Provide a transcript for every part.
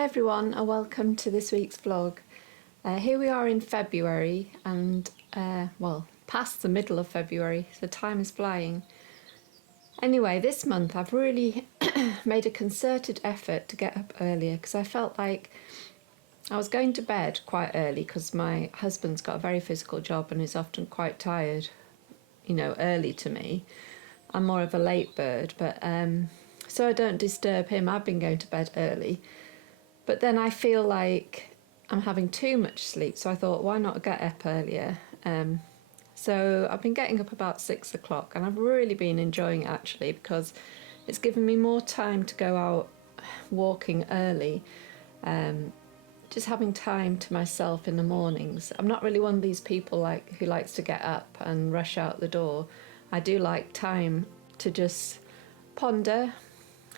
Hi everyone and welcome to this week's vlog. Here we are in February and well, past the middle of February, so time is flying. Anyway, this month I've really made a concerted effort to get up earlier because I felt like I was going to bed quite early because my husband's got a very physical job and is often quite tired, you know, early to me. I'm more of a late bird, but so I don't disturb him. I've been going to bed early. But then I feel like I'm having too much sleep, so I thought, why not get up earlier? So I've been getting up about 6 o'clock, and I've really been enjoying it actually because it's given me more time to go out walking early, just having time to myself in the mornings. I'm not really one of these people who likes to get up and rush out the door. I do like time to just ponder,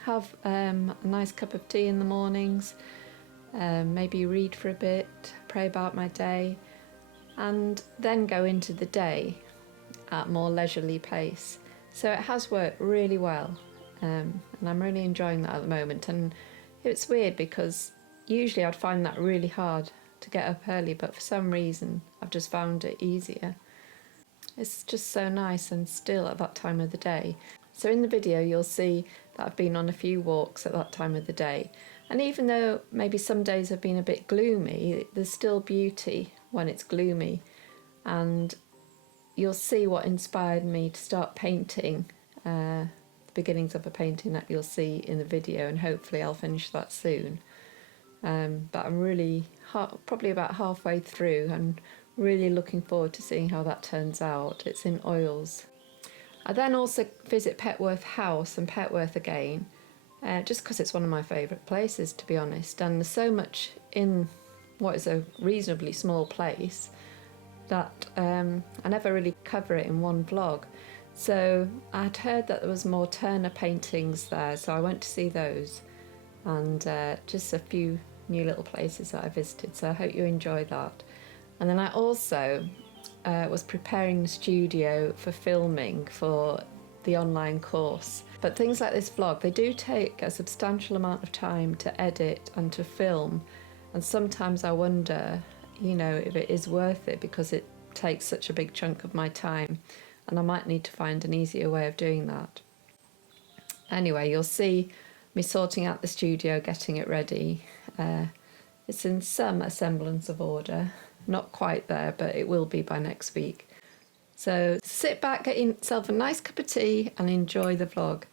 have a nice cup of tea in the mornings, maybe read for a bit, pray about my day, and then go into the day at a more leisurely pace. So it has worked really well, and I'm really enjoying that at the moment. And it's weird because usually I'd find that really hard to get up early, but for some reason I've just found it easier. It's just so nice and still at that time of the day. So in the video you'll see that I've been on a few walks at that time of the day, and even though maybe some days have been a bit gloomy, there's still beauty when it's gloomy, and you'll see what inspired me to start painting, the beginnings of a painting that you'll see in the video, and hopefully I'll finish that soon. But I'm really probably about halfway through and really looking forward to seeing how that turns out. It's in oils. I then also visit Petworth House and Petworth again, just because it's one of my favourite places, to be honest, and there's so much in what is a reasonably small place that I never really cover it in one vlog. So I'd heard that there was more Turner paintings there, so I went to see those, and just a few new little places that I visited, so I hope you enjoy that. And then I also was preparing the studio for filming for the online course. But things like this vlog, they do take a substantial amount of time to edit and to film, and sometimes I wonder, you know, if it is worth it because it takes such a big chunk of my time, and I might need to find an easier way of doing that. Anyway, you'll see me sorting out the studio, getting it ready. It's in some semblance of order. Not quite there, but it will be by next week. So sit back, get yourself a nice cup of tea and enjoy the vlog.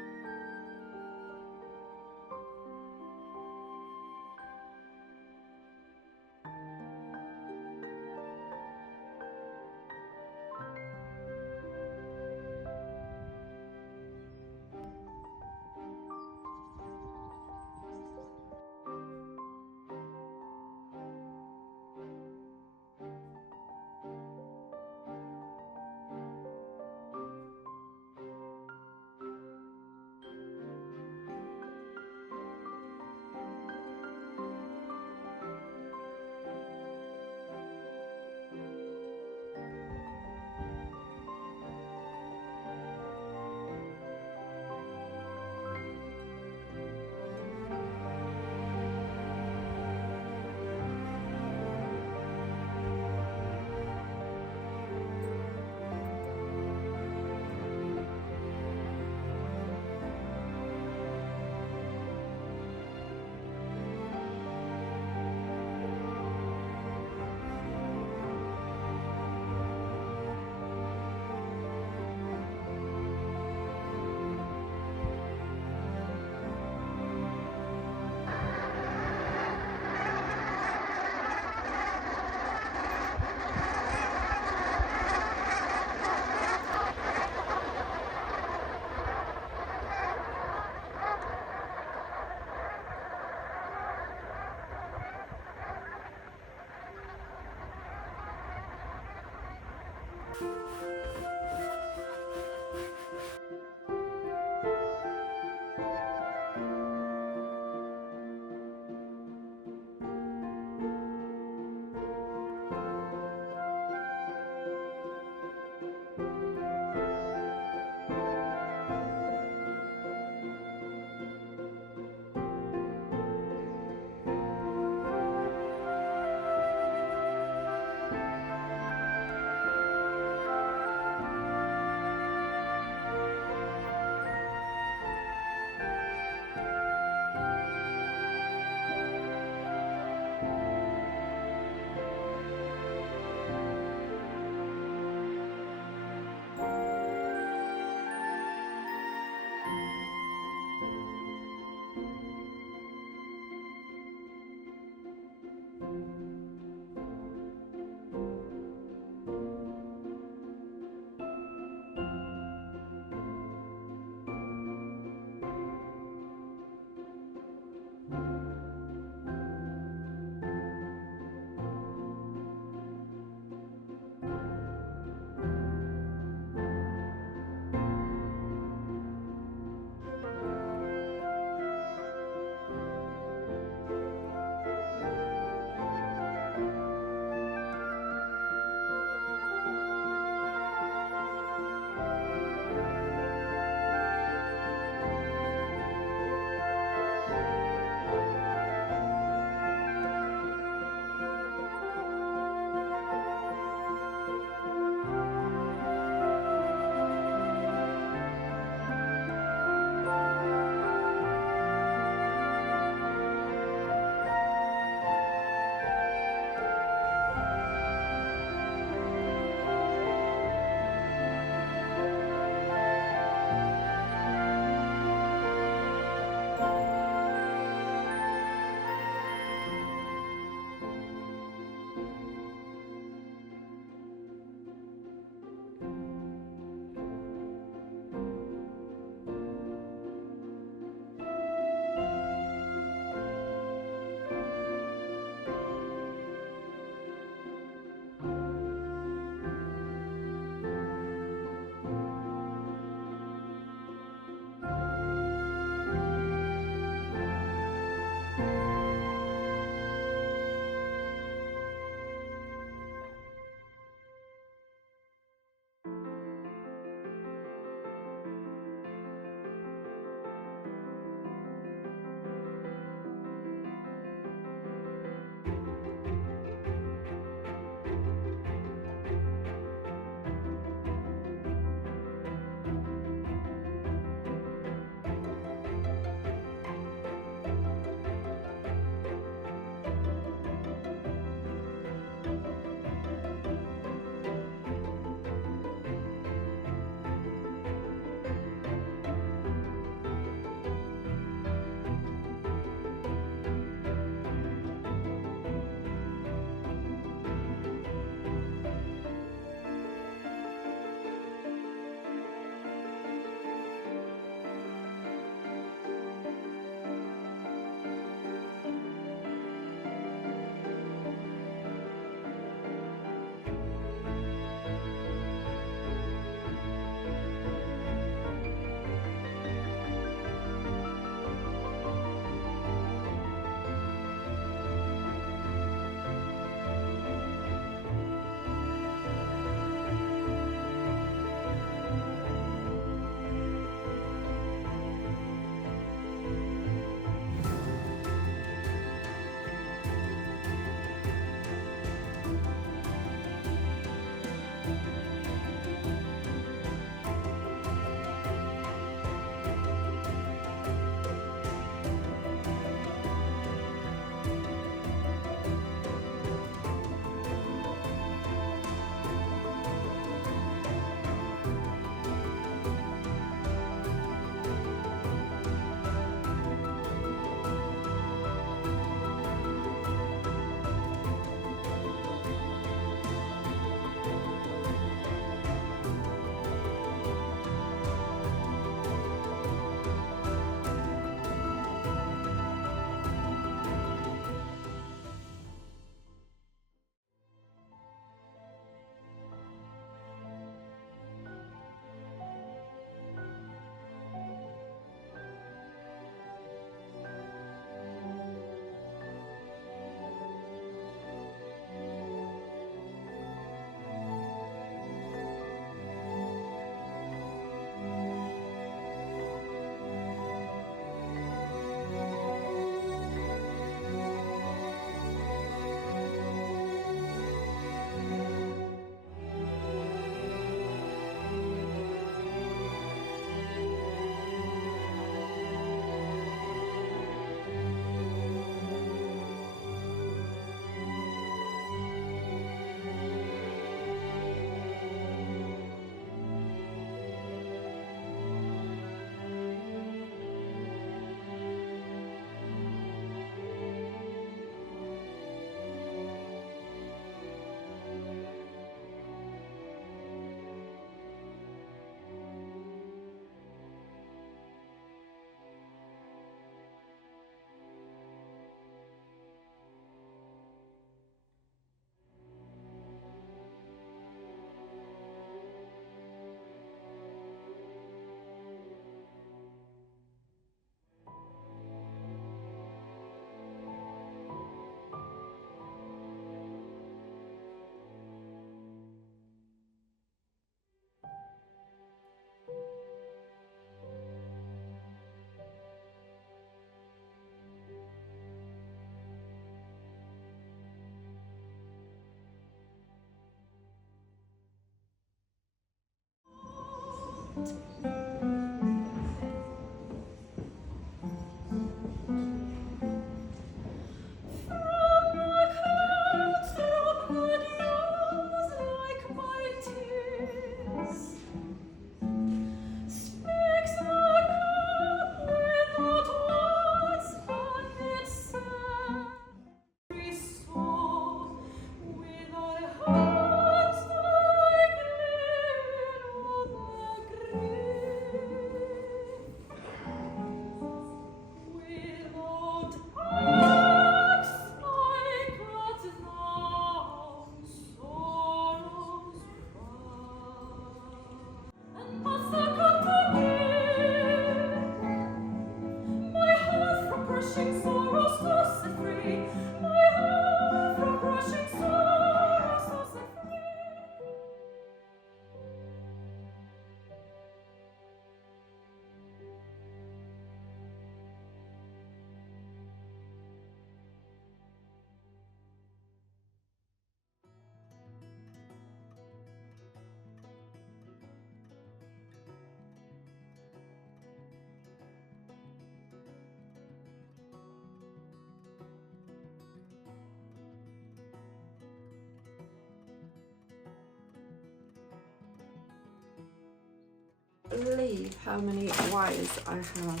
Believe how many wires I have,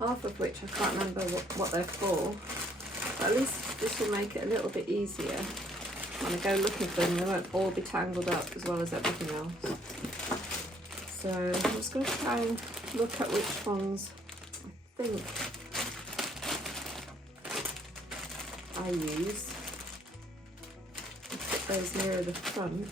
half of which I can't remember what they're for, but at least this will make it a little bit easier when I go looking for them. They won't all be tangled up as well as everything else. So I'm just going to try and look at which ones I think I use and put those nearer the front.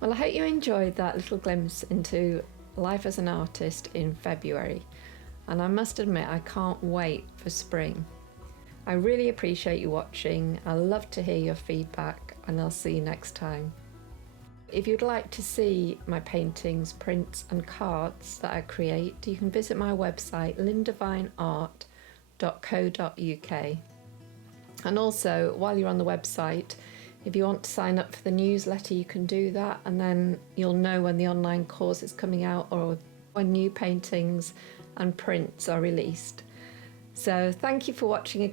Well, I hope you enjoyed that little glimpse into life as an artist in February, and I must admit I can't wait for spring. I really appreciate you watching. I love to hear your feedback, and I'll see you next time. If you'd like to see my paintings, prints and cards that I create, you can visit my website lindavineart.co.uk. And also, while you're on the website, if you want to sign up for the newsletter, you can do that, and then you'll know when the online course is coming out or when new paintings and prints are released. So thank you for watching again.